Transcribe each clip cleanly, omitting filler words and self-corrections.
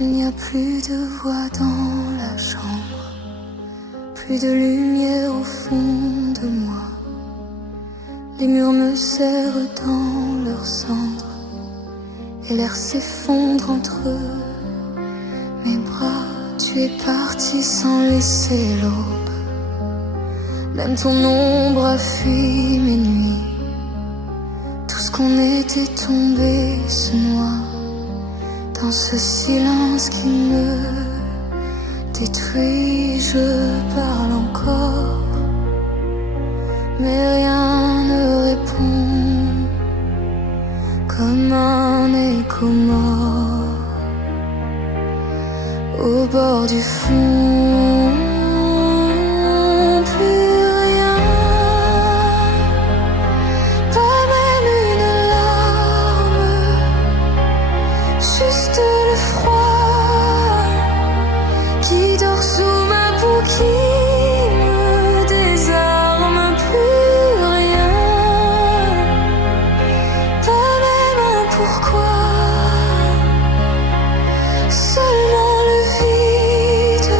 Il n'y a plus de voix dans la chambre, plus de lumière au fond de moi. Les murs me serrent dans leurs cendres et l'air s'effondre entre mes bras. Tu es parti sans laisser l'aube, même ton ombre a fui mes nuits. Tout ce qu'on était tombé se noie dans ce silence qui me détruit. Je parle encore, mais rien ne répond, comme un écho mort au bord du fond. Plus rien, pas même une larme, juste le froid qui dort sous ma peau, qui me désarme. Plus rien, pas même un pourquoi, seulement le vide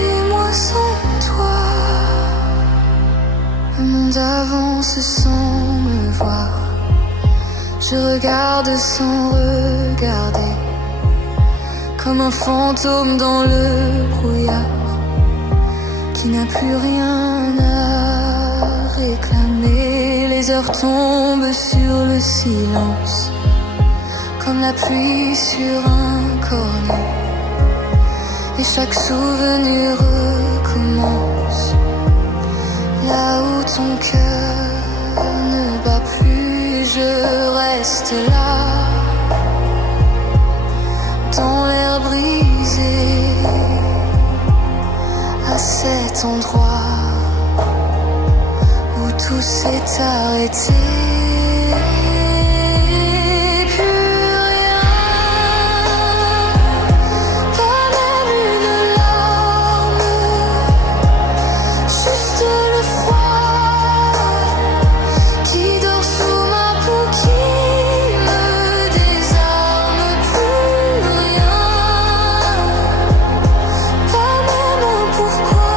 et moi sans toi. Le monde avance sans me voir, je regarde sans regarder, comme un fantôme dans le brouillard qui n'a plus rien à réclamer. Les heures tombent sur le silence, comme la pluie sur un cornet, et chaque souvenir recommence là où ton cœur ne bat plus. Je reste là, dans l'air brisé, à cet endroit où tout s'est arrêté. Plus rien, pas même une larme, juste le froid qui dort sous ma peau, qui me désarme. Plus rien, pas même un pourquoi,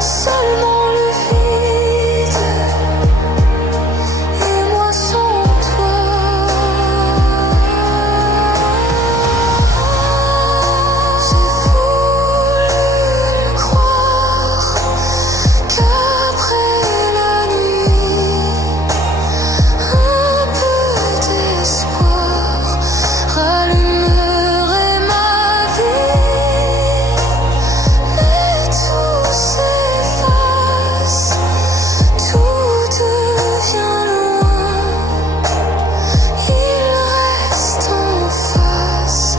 seulement le vide et moi sans toi. J'ai voulu croire qu'après la nuit, un peu d'espoir rallumerait ma vie. Mais tout s'efface, tout devient loin. Il reste en face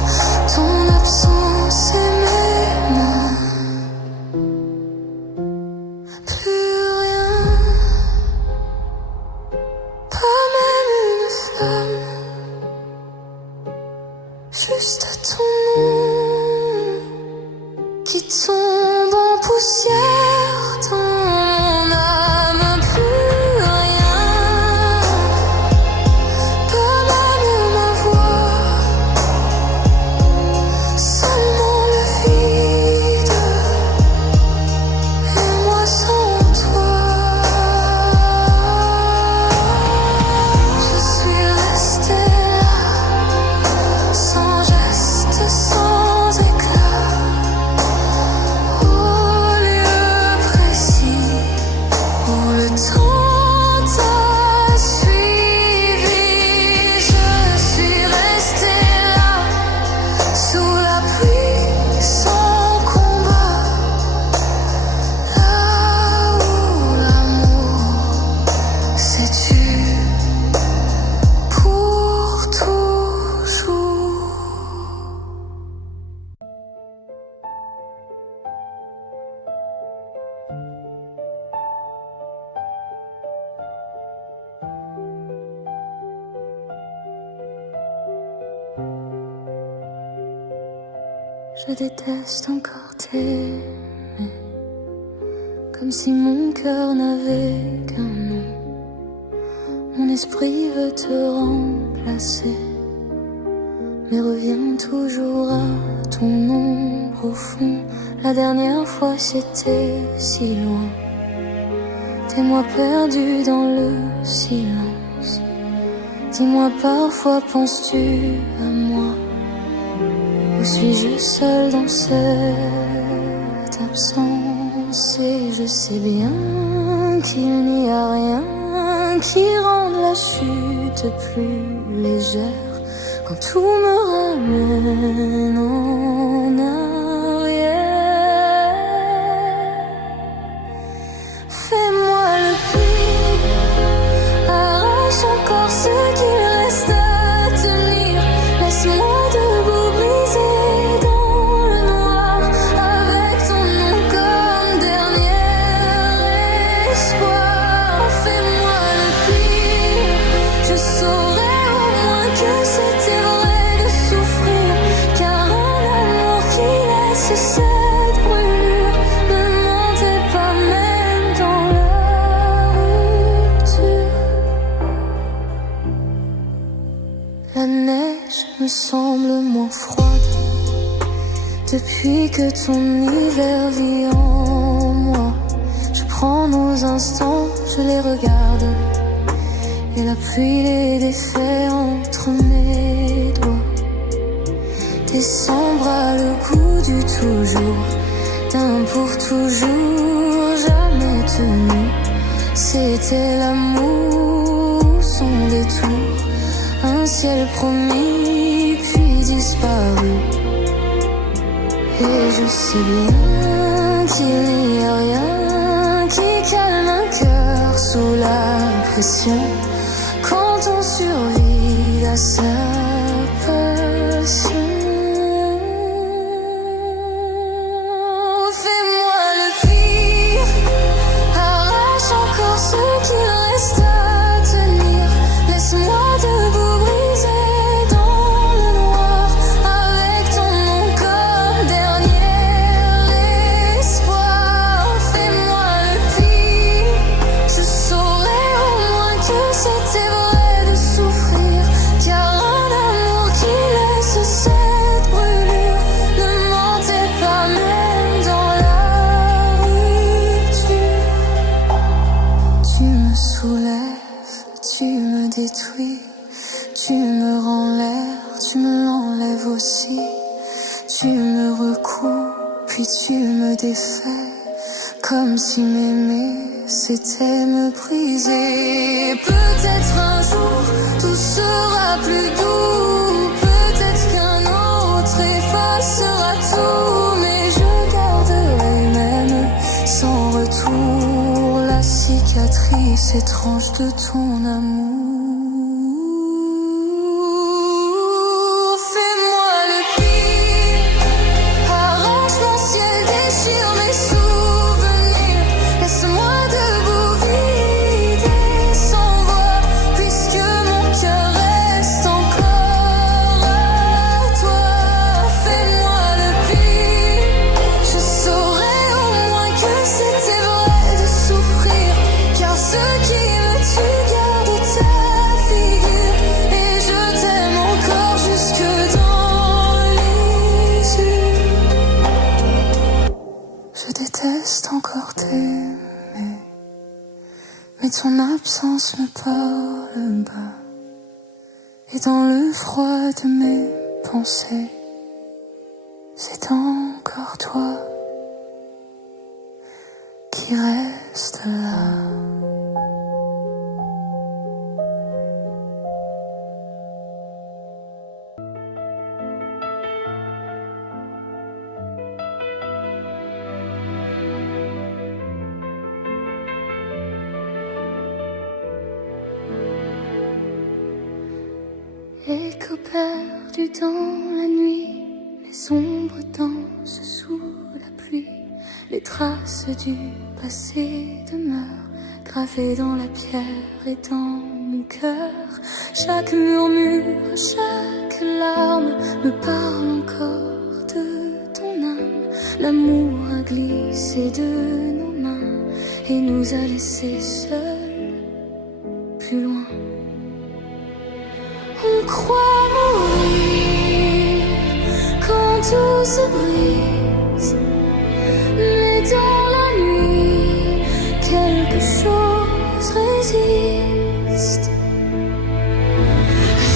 ton absence et mes mains. Plus rien, pas même une flamme, juste ton nom qui tombe en poussière dans mon âme. Plus rien, pas même ma voix, seulement le vide et moi sans toi. Je suis restée là, sans geste, sans éclat, au lieu précis où le temps t'a suivi. Je suis restée là, sous la pluie, sans combat, là où l'amour s'est tué pour toujours. Je déteste encore t'aimer, comme si mon cœur n'avait qu'un nom. Mon esprit veut te remplacer, mais reviens toujours à ton ombre au fond. La dernière fois c'était si loin, des mois perdus dans le silence. Dis-moi parfois penses-tu à moi, ou suis-je seule dans cette absence? Et je sais bien qu'il n'y a rien qui rende la chute plus légère quand tout me ramène en arrière. Fais-moi le pire, arrache encore ce qu'il reste à tenir. Laisse-moi debout brisé dans le noir, avec ton nom comme dernier espoir. Fais-moi le pire, je saurais au moins que c'était vrai de souffrir, car un amour qui laisse cette brûlure ne mentait pas même dans la rupture. La neige me semble moins froide depuis que ton hiver vit en moi. Je prends nos instants, je les regarde, et la pluie les défait entre mes doigts. Décembre a le goût du toujours, d'un pour toujours jamais tenu. C'était l'amour, son détour, un ciel promis puis disparu. Et je sais bien qu'il n'y a rien qui calme un cœur sous la pression, quand on survit à sa passion. Fais-moi le pire, arrache encore ce qu'il reste à tenir. Laisse-moi debout brisé dans le noir, avec ton nom comme dernier espoir. Fais-moi le pire, je saurais au moins que c'était vrai de souffrir, car un amour qui laisse cette brûlure ne mentait pas même dans la rupture. Tu me soulèves, tu me détruis, tu me rends l'air, tu me l'enlèves aussi. Tu me recoues, puis tu me défais, comme si m'aimer c'était me briser. Peut-être un jour tout sera plus doux, peut-être qu'un autre effacera tout, mais je garderai même sans retour la cicatrice étrange de ton amour. Fais-moi le pire, arrache mon ciel, déchire mes souvenirs. Laisse-moi debout vide et sans voix, puisque mon cœur reste encore à toi. Fais-moi le pire, je saurais au moins que c'était vrai de souffrir, car ce qui me tue garde ta figure, et je t'aime encore jusque dans les yeux. Je déteste encore t'aimer, mais ton absence me parle bas, et dans le froid de mes pensées, c'est encore toi qui reste là. Écho perdu dans la nuit, les ombres dansent sous la pluie. Les traces du passé demeurent gravées dans la pierre et dans mon cœur. Chaque murmure, chaque larme me parle encore de ton âme. L'amour a glissé de nos mains et nous a laissés seuls, plus loin. On croit mourir se brise, mais dans la nuit, quelque chose résiste.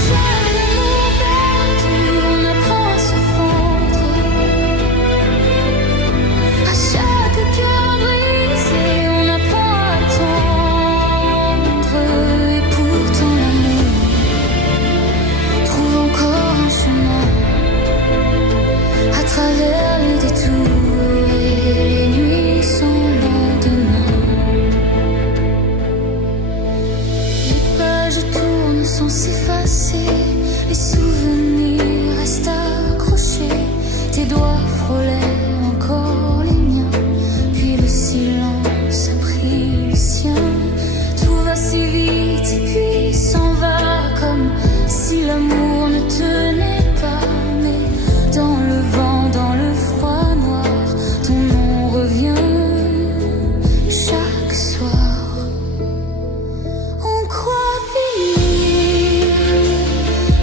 Chaque amour perdu, on apprend à se fondre. À chaque cœur brisé, on apprend à attendre. Et pourtant l'amour trouve encore un chemin à travers les détours et les nuits sans lendemain. Les pages tournent sans s'effacer, les souvenirs restent accrochés. Tes doigts frôlaient encore les miens, puis le silence a pris le sien. Tout va si vite et puis s'en va, comme si l'amour ne tenait pas. Mais dans le vent, dans le froid noir, ton nom revient chaque soir. On croit finir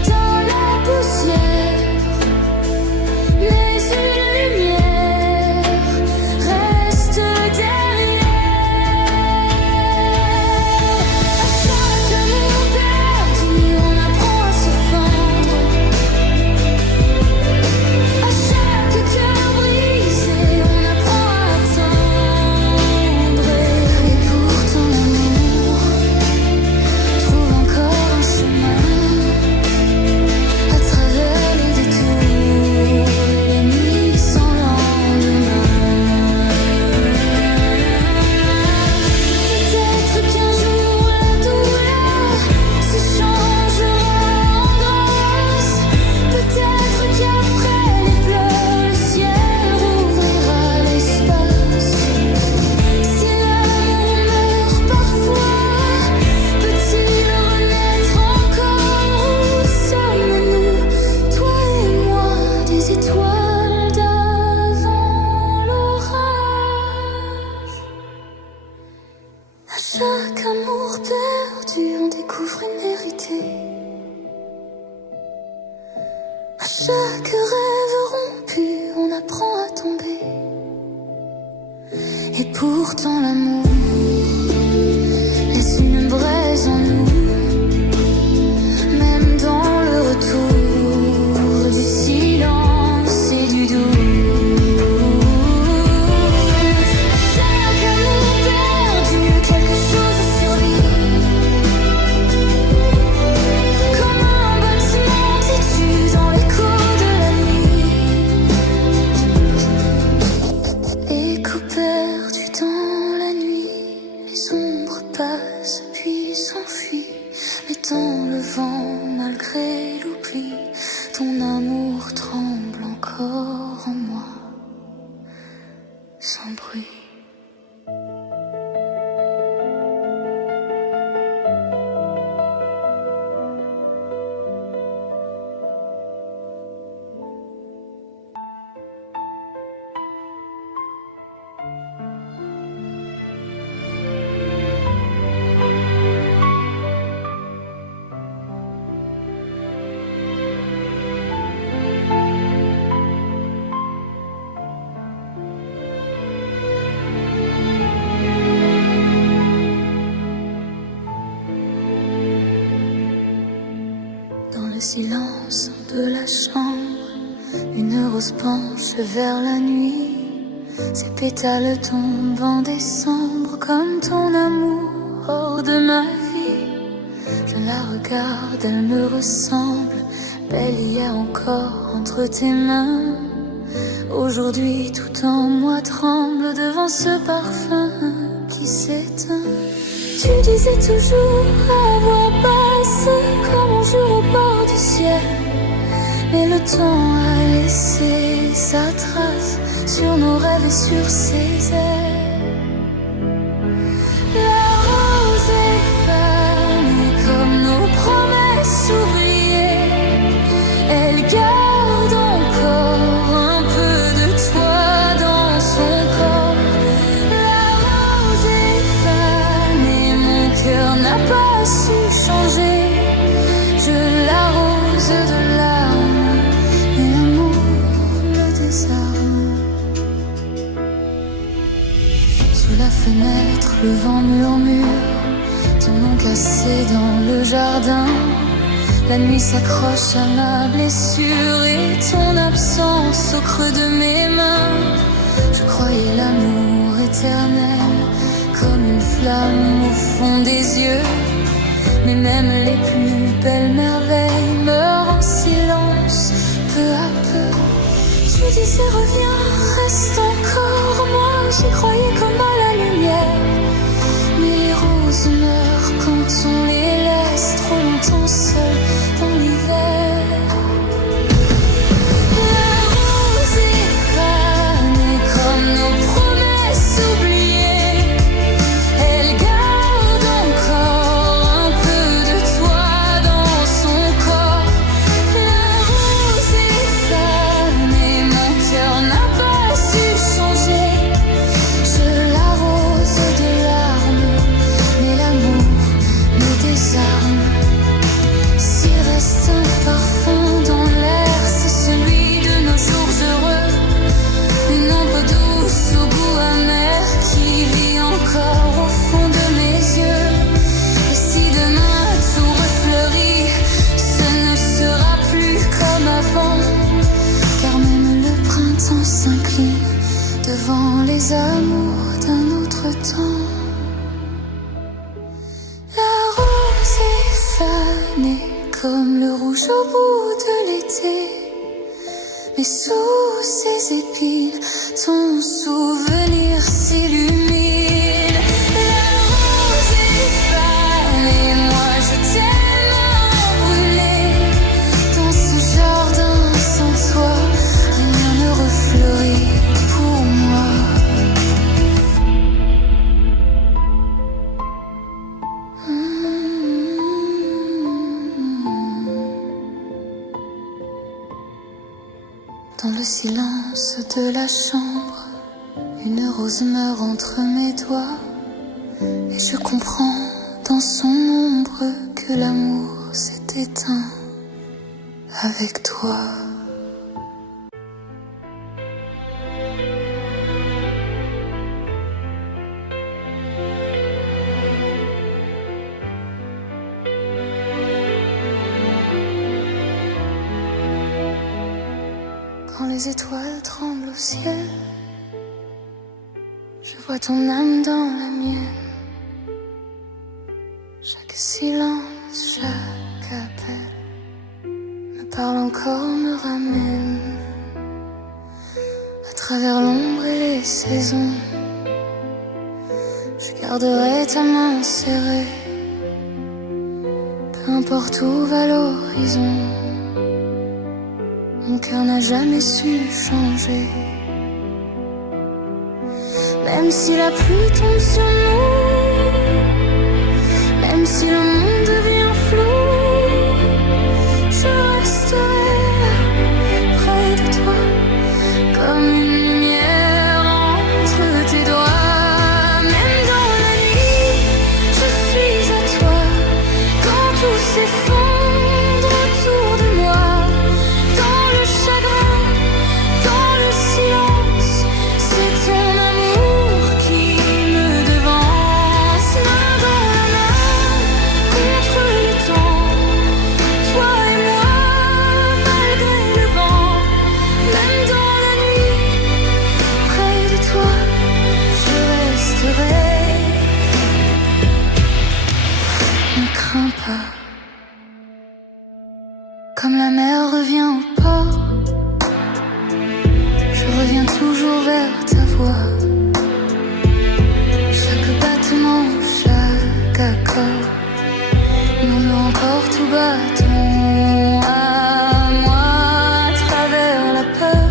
dans la poussière, mais une lumière reste derrière. À chaque amour perdu, on apprend à se fendre. À chaque cœur brisé, on apprend à attendre. Et pourtant l'amour trouve encore un chemin à travers les détours et les nuits sans lendemain. Peut-être qu'un jour la douleur se changera en grâce. Peut-être qu'après les pleurs, le ciel rouvrira l'espace. Si l'amour meurt parfois, peut-il renaître encore? Où sommes-nous, toi et moi, des étoiles d'avant l'orage? À chaque amour perdu, on découvre une vérité. À chaque rêve rompu, on apprend à tomber. Et pourtant l'amour laisse une braise en nous, même dans le retour du silence et du doute. Chaque amour perdu, quelque chose survit, comme un bâtiment têtu dans l'écho de la nuit. Écho perdu dans la nuit, les ombres passent puis s'enfuient. Mais dans le vent, malgré l'oubli, ton amour tremble encore en moi, sans bruit. Dans le silence de la chambre, une rose penche vers la nuit. Ses pétales tombent en décembre comme ton amour hors de ma vie. Je la regarde, elle me ressemble, belle hier encore entre tes mains. Aujourd'hui tout en moi tremble devant ce parfum qui s'éteint. Tu disais toujours à voix basse comme on joue au bord du ciel, mais le temps a laissé sa trace sur nos rêves et sur ses ailes. La rose est fanée comme nos promesses oubliées. Elle garde encore un peu de toi dans son corps. La rose est fanée, mon cœur n'a pas su changer. Je l'arrose de larmes et l'amour le désire. le jardin. La nuit s'accroche à ma blessure et ton absence au creux de mes mains. Je croyais l'amour éternel comme une flamme au fond des yeux, mais même les plus belles merveilles meurent en silence peu à peu. Tu disais reviens, reste encore. Moi j'y croyais comme à la lumière, mais les roses meurent quand on les laisse trop longtemps seules dans l'hiver. La rose est fanée comme nos promesses oubliées. Elle garde encore un peu de toi dans son corps. La rose est fanée, mon cœur n'a pas su changer. Je l'arrose de larmes, mais l'amour me désarme. S'il reste un parfum dans l'air, c'est celui de nos jours heureux. Une ombre douce au goût amer qui vit encore au fond de mes yeux. Et si demain tout refleurit, ce ne sera plus comme avant, car même le printemps s'incline devant les amours d'un autre temps. La rose est fanée comme le rouge au bout de l'été, mais sous ses épines, ton souvenir s'illumine. La rose est fanée, moi je t'aime brûler. Dans ce jardin sans toi, rien ne refleurit pour moi. Dans le silence de la chambre, une rose meurt entre mes doigts, et je comprends dans son ombre que l'amour s'est éteint avec toi. Quand les étoiles tremblent au ciel, je vois ton âme dans la mienne. Chaque silence, chaque appel me parle encore, me ramène à travers l'ombre et les saisons. Je garderai ta main serrée, peu importe où va l'horizon. Mon cœur n'a jamais su changer. Même si la pluie tombe sur nous, même si le monde devient flou, je resterai là, près de toi, comme une lumière entre tes doigts. Même dans la nuit, je suis à toi, quand tout s'effondre autour de moi. Dans le chagrin, dans le silence, c'est ton amour qui me devance. Main dans la main, contre le temps, toi et moi, malgré le vent. Même dans la nuit, près de toi, je resterai. Ne crains pas, comme la mer revient au port, je reviens toujours vers ta voix. Chaque battement, chaque accord murmure encore tout bas ton à moi. À travers la peur,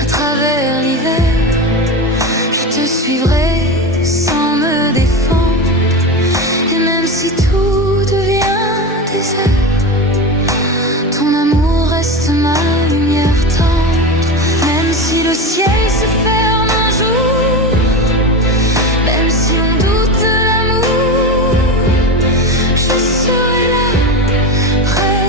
à travers l'hiver, je te suivrai sans me défendre. Et même si tout devient désert, ton amour reste ma lumière tendre. Même si le ciel se ferme un jour, même si on doute de l'amour, je serai là, près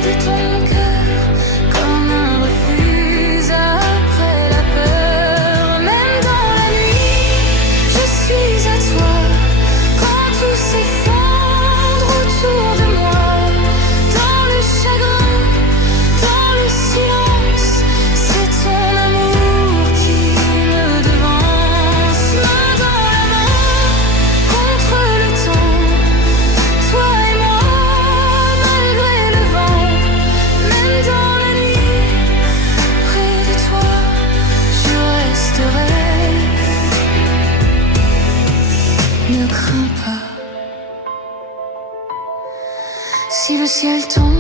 ciel tombe,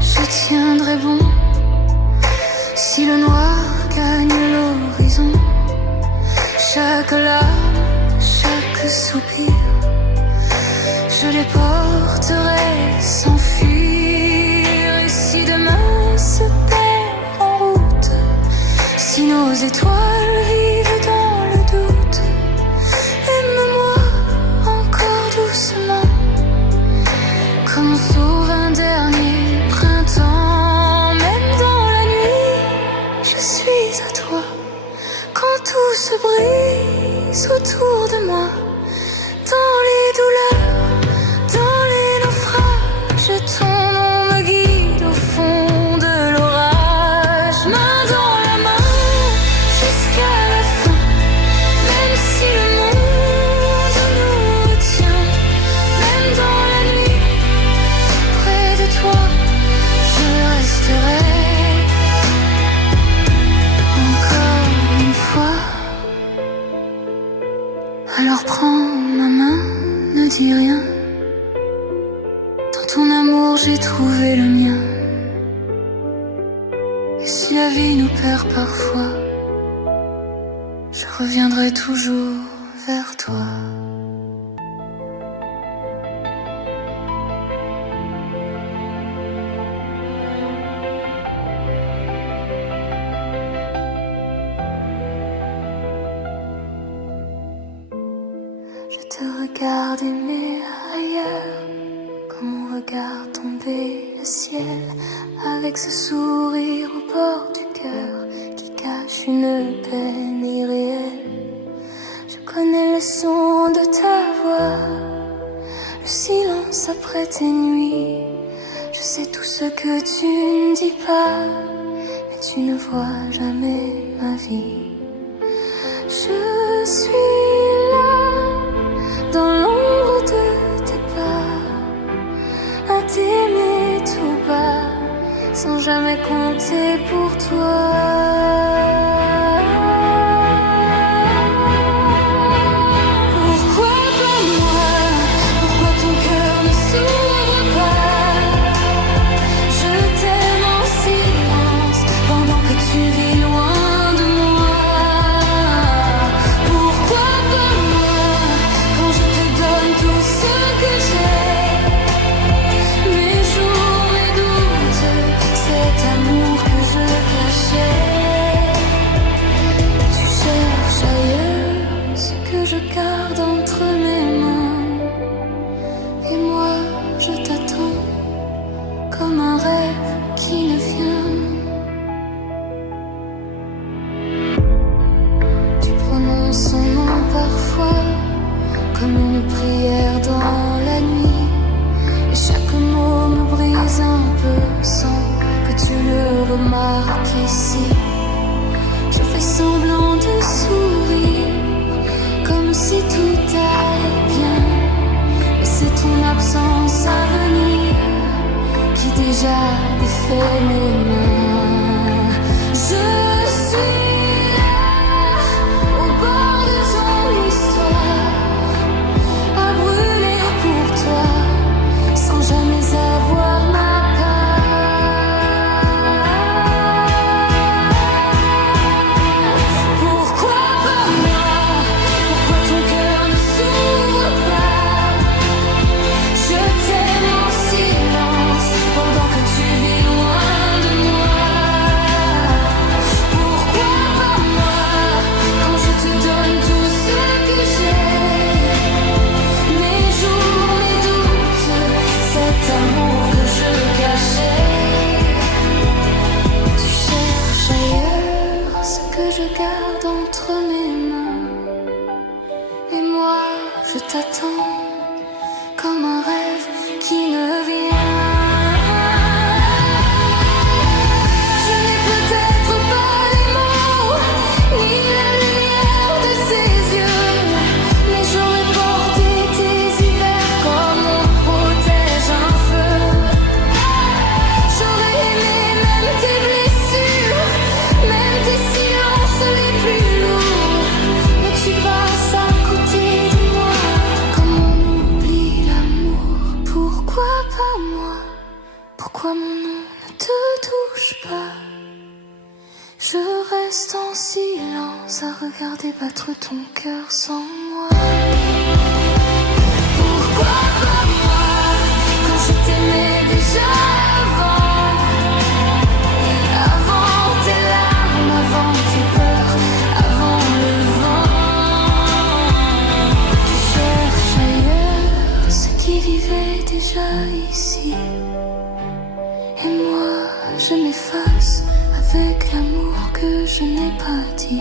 je tiendrai bon. Si le noir gagne l'horizon, chaque larme, chaque soupir, je les porterai sans fuir. Et si demain se perd en route, si nos étoiles vivent dans le doute, aime-moi encore doucement, comme on sauve un dernier printemps. Même dans la nuit, je suis à toi. Quand tout se brise autour de moi, dans les douleurs, dans les naufrages, ton nom me guide au fond de l'orage. Main dans la main, jusqu'à la fin, même si le monde nous retient. Même dans la nuit, près de toi, je resterai. Encore une fois. Alors prends ma main, ne dis rien. Dans ton amour j'ai trouvé le mien. Et si la vie nous perd parfois, je reviendrai toujours vers toi. Je te regarde aimer ailleurs, comme on regarde tomber le ciel, avec ce sourire au bord du cœur qui cache une peine irréelle. Je connais le son de ta voix, le silence après tes nuits. Je sais tout ce que tu ne dis pas, mais tu ne vois jamais ma vie. Je suis là, dans l'ombre de tes pas, à t'aimer tout bas, sans jamais compter pour toi. Pourquoi pas moi? Pourquoi ton cœur ne s'ouvre pas? Je t'aime en silence, pendant que tu vis loin de moi. Pourquoi pas moi? Quand je te donne tout ce que j'ai, mes jours, mes doutes, cet amour que je cachais. Tu cherches ailleurs ce que je garde entre mes mains, et moi je t'attends comme un rêve qui ne vient. Tu prononces son nom parfois comme une prière dans la nuit, et chaque mot me brise un peu sans que tu le remarques ici. Je fais semblant de sourire, comme si tout allait bien, mais c'est ton absence à venir qui déjà défait mes mains. Je suis là, au bord de ton histoire, à brûler pour toi, sans jamais avoir ma part. Pourquoi pas moi? Pourquoi ton cœur ne s'ouvre pas? Je t'aime en silence, pendant que tu vis loin de moi. reste en silence à regarder battre ton cœur sans moi. Pourquoi pas moi, quand je t'aimais déjà avant? Avant tes larmes, avant tes peurs, avant le vent. Tu cherches ailleurs ce qui vivait déjà ici. Et moi, je m'efface avec l'amour que je n'ai pas dit.